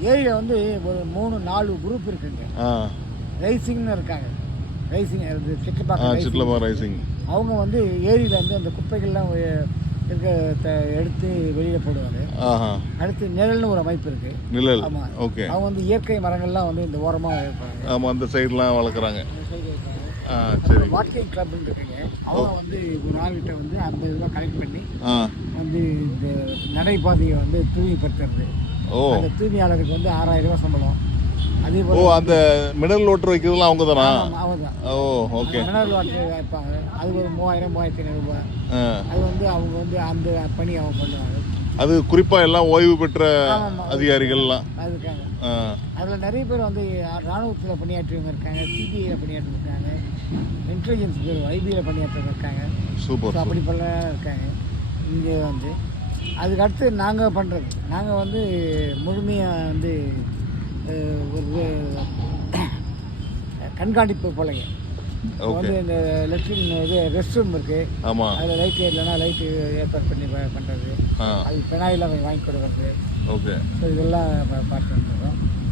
ஏரியில் வந்து ஒரு மூணு நாலு குரூப் இருக்குங்க. ரைசிங்னு இருக்காங்க. Rising Chitlapakkam rising. அவங்க வந்து ஏரியில் வந்து அந்த குப்பைகள்லாம் இருக்க எடுத்து வெளியில் போடுவாங்க. அடுத்து நிழல்னு ஒரு அமைப்பு இருக்குது நிழல். ஆமாம் ஓகே. அவங்க வந்து இயற்கை மரங்கள்லாம் வந்து இந்த ஓரமாக இருப்பாங்க ஆமாம் அந்த சைட்லாம் வளர்க்குறாங்க. சரி. வாக்கிங் கிளப்னு இருக்குங்க. அவங்க வந்து ஒரு ஆள்கிட்ட வந்து ஐம்பது ரூபா கலெக்ட் பண்ணி வந்து இந்த நடைபாதையை வந்து தூய்மைப்படுத்துறது. ஓ. அந்த தூய்மையாளருக்கு வந்து ஆறாயிரம் ரூபாய் சம்பளம். அதே ஓ போல் அந்த மினரல் வாட்டர் வைக்கிறதுலாம் அவங்க தானா அவங்க தான் ஓ ஓகே. மினரல் வாட்டர் வைப்பாங்க. அது ஒரு மூவாயிரம் மூவாயிரத்தி ஐநூறுரூபா ஆ. அது வந்து அவங்க வந்து அந்த பணி அவங்க பண்ணுவாங்க. அது குறிப்பாக எல்லாம் ஓய்வு பெற்ற. அதிகாரிகள்லாம். ஆ. அதில் நிறைய பேர் வந்து ராணுவத்தில் பணியாற்றியவங்க இருக்காங்க சிபிஐயில் பணியாற்றிருக்காங்க இன்டெலிஜென்ஸ் பேர் ஐபியில் பணியாற்றவங்க இருக்காங்க சூப்பர் அப்படி பல இருக்காங்க. இங்கே வந்து அதுக்கு அடுத்து நாங்கள் பண்ணுறது நாங்கள் வந்து முழுமையாக வந்து ஒரு கண்காணிப்பு போலங்க வந்து இந்த லெட்ரின் இது ரெஸ்ட் ரூம் இருக்குது ஆமாம் அதில் லைட் இல்லைன்னா லைட்டு ஏற்பாடு பண்ணி பண்ணுறது அது பெனாயில் வாங்கி கொடுக்கறது. ஓகே. ஸோ இதெல்லாம் பா- பார்த்து வந்துருக்கோம்